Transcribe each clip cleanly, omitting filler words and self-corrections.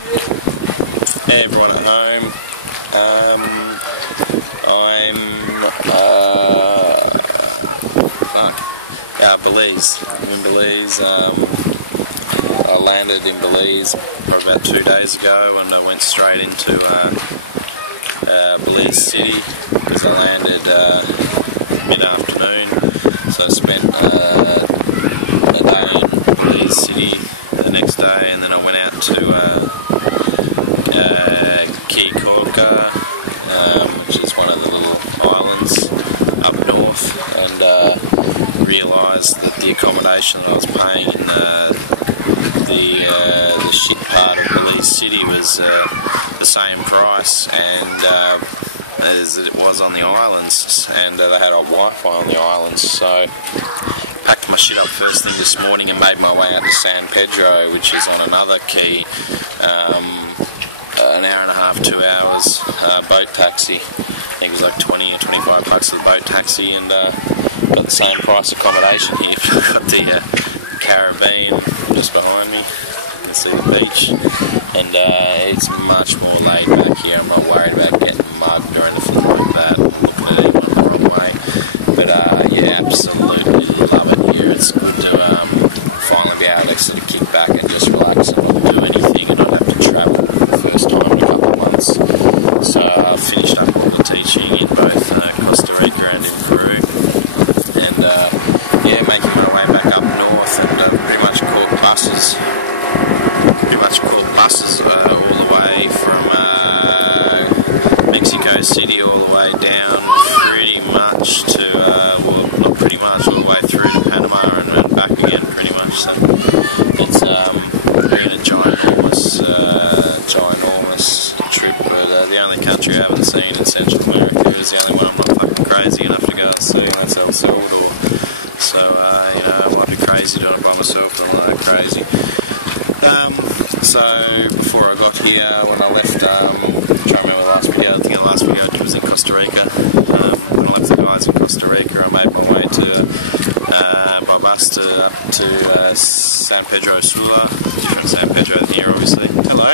Hey everyone at home. Belize. I'm in Belize. I landed in Belize probably about 2 days ago, and I went straight into Belize City because I landed mid-afternoon. So I spent a day in Belize City the next day, and then I went out to which is one of the little islands up north, and realised that the accommodation that I was paying in the shit part of Belize City was the same price and as it was on the islands, and they had a Wi-Fi on the islands. So packed my shit up first thing this morning and made my way out to San Pedro, which is on another key. An hour and a half, 2 hours boat taxi. I think it was like 20 or 25 bucks for the boat taxi, and got the same price accommodation here. Got the Caribbean just behind me. You can see the beach, and it's much more laid back here. I'm not worried about getting mugged or anything like that, or looking at anyone the wrong way. But yeah, absolutely love it here. It's good to finally be able to sort of kick back and just relax and not do anything and not have to travel for the first time in a couple of months. So I finished up all the teaching in both Costa Rica and in Peru, and yeah, making my way back up north, and pretty much caught buses. All the way from Mexico City all the way down pretty much to, well, not pretty much, all the way through to Panama and back again pretty much. So it's been a ginormous trip, but the only country I haven't seen in Central America is the only one I'm not fucking crazy enough to go and see, and that's El Salvador. So, you know, I might be crazy doing it by myself, but I'm not crazy. So before I got here, when I left, I'm trying to remember the last video, I think the last video I did was in Costa Rica. When I left the guys in Costa Rica, I made my way by bus up to San Pedro Sula, different San Pedro than here obviously. Hello,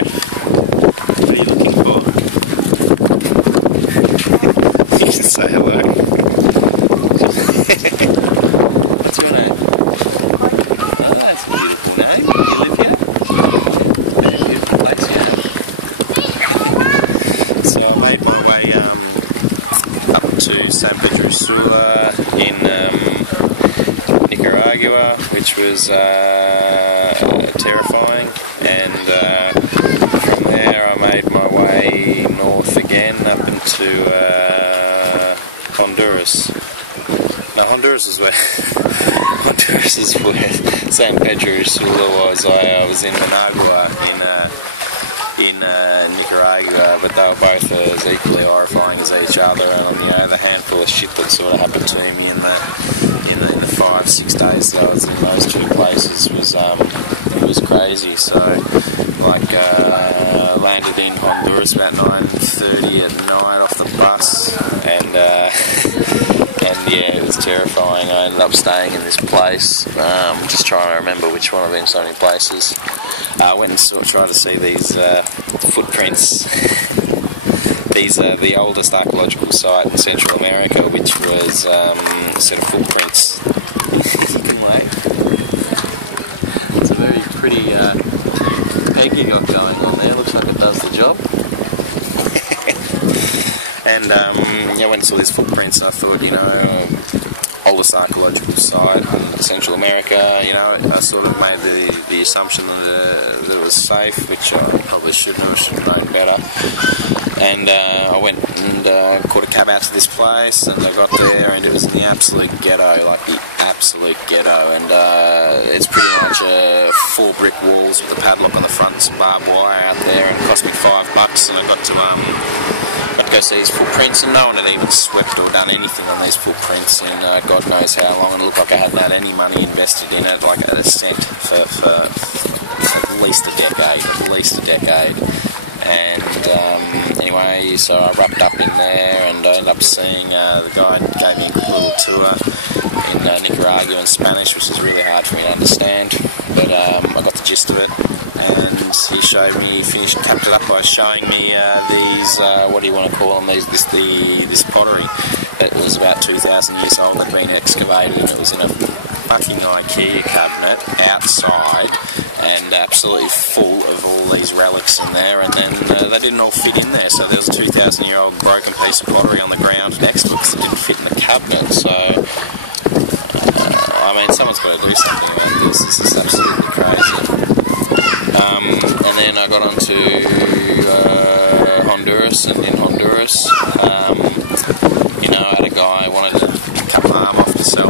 what are you looking for? You can say hello. What's your name? Oh, that's a beautiful name. You live here? To San Pedro Sula in Nicaragua, which was terrifying, and from there I made my way north again up into Honduras. No, Honduras is where Honduras is where San Pedro Sula was. I was in Managua in Nicaragua, but they were both as equally horrifying as each other, and you know, the handful of shit that sort of happened to me in the 5-6 days that I was in those two places was crazy. So like landed in Honduras about 9:30 at night off the bus, and yeah, it was terrifying. I ended up staying in this place, just trying to remember which one. I've been so many places. I went and tried to see these footprints. These are the oldest archaeological site in Central America, which was a set of footprints. You can wait. It's a very pretty peg you got going on there. Looks like it does the job. And I went and saw these footprints, and I thought, you know, oldest archaeological site in Central America, you know, I sort of made the assumption that it was safe, which I probably should have known better. And I went and caught a cab out to this place, and I got there, and it was in the absolute ghetto, like the absolute ghetto, and it's pretty much 4 brick walls with a padlock on the front and some barbed wire out there, and it cost me $5, and I got to go see these footprints, and no one had even swept or done anything on these footprints in God knows how long, and it looked like I hadn't had any money invested in it, like a cent for at least a decade. And anyway, so I wrapped up in there, and I ended up seeing the guy gave me a little tour. Nicaraguan Spanish, which is really hard for me to understand, but I got the gist of it. And he capped it up by showing me these, what do you want to call them, this pottery that was about 2,000 years old, that had been excavated, and it was in a fucking IKEA cabinet outside, and absolutely full of all these relics in there, and then they didn't all fit in there, so there was a 2,000-year-old broken piece of pottery on the ground next to it because it didn't fit in the cabinet. So I mean, someone's got to do something about this. This is absolutely crazy. And then I got on to Honduras, and in Honduras, I had a guy wanted to cut my arm off to sell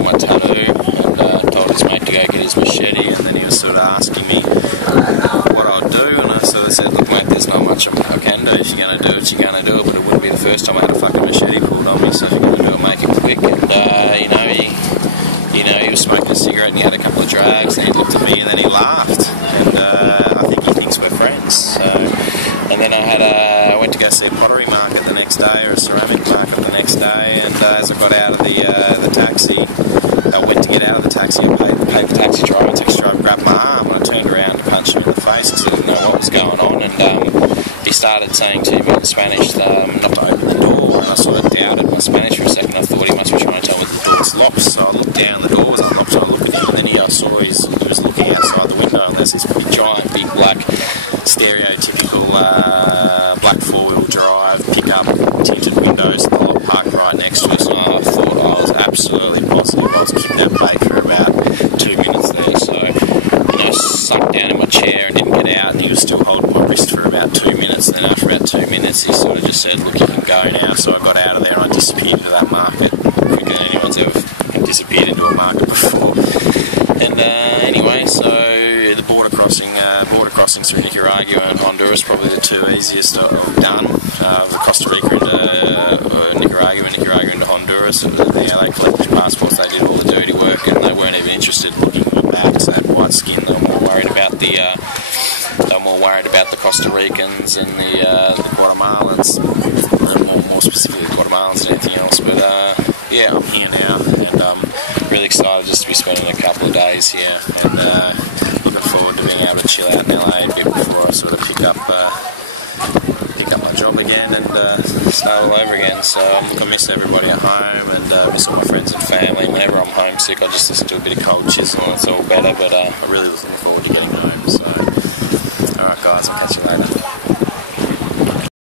my tattoo, and told his mate to go get his machete, and then he was sort of asking me what I'd do, and I sort of said, look mate, there's not much I can do. If you're going to do it, you're going to do it, but it wouldn't be the first time I had a fucking machete pulled on me, so if you're going to do it, make it quick. And he was smoking a cigarette, and he had a couple of drags, and he looked at me, and then he laughed, and I think he thinks we're friends. So, and then I went to go see a pottery market the next day, or a ceramic market the next day, and as I got out of the taxi, I went to get out of the taxi, I paid the taxi driver, grabbed my arm, and I turned around to punch him in the face because I didn't know what was going on, and he started saying to me in Spanish not to open the door, and I sort of doubted my Spanish for a second. I thought he must be trying to tell me the door's locked, so I looked down, the door was unlocked, so I looked at him, and then I saw he was looking outside the window, and there's this giant, big, black, stereotypical black four-wheel drive pickup, tinted windows, and the lot parked right next to us, and I thought I was absolutely positive I was kidnapped bait for about 2 minutes there, so sucked down in my chair and didn't get out, and he was still holding my wrist for about 2 minutes, and then after about 2 minutes he sort of just said, look, you can go now, so I got out of there and I disappeared into that market quicker than anyone's ever disappeared into a market before. And anyway, so the border crossings through Nicaragua and Honduras, probably the two easiest I've done. The Costa Rica into Nicaragua into Honduras. They collected passports, they did all the dirty work, and they weren't even interested in looking at my back, so they had white skin. They were more worried about the Costa Ricans and the Guatemalans, more specifically the Guatemalans than anything else. But yeah, I'm here now, and I'm really excited just to be spending a couple of days here, and looking forward to being able to chill out in LA a bit before I sort of pick up my job again and start all over again. So I miss everybody at home, and miss all my friends and family. Whenever I'm homesick, I just listen to a bit of Cold Chisel and it's all better, but I really was looking forward to getting home. So alright guys, I'll catch you later.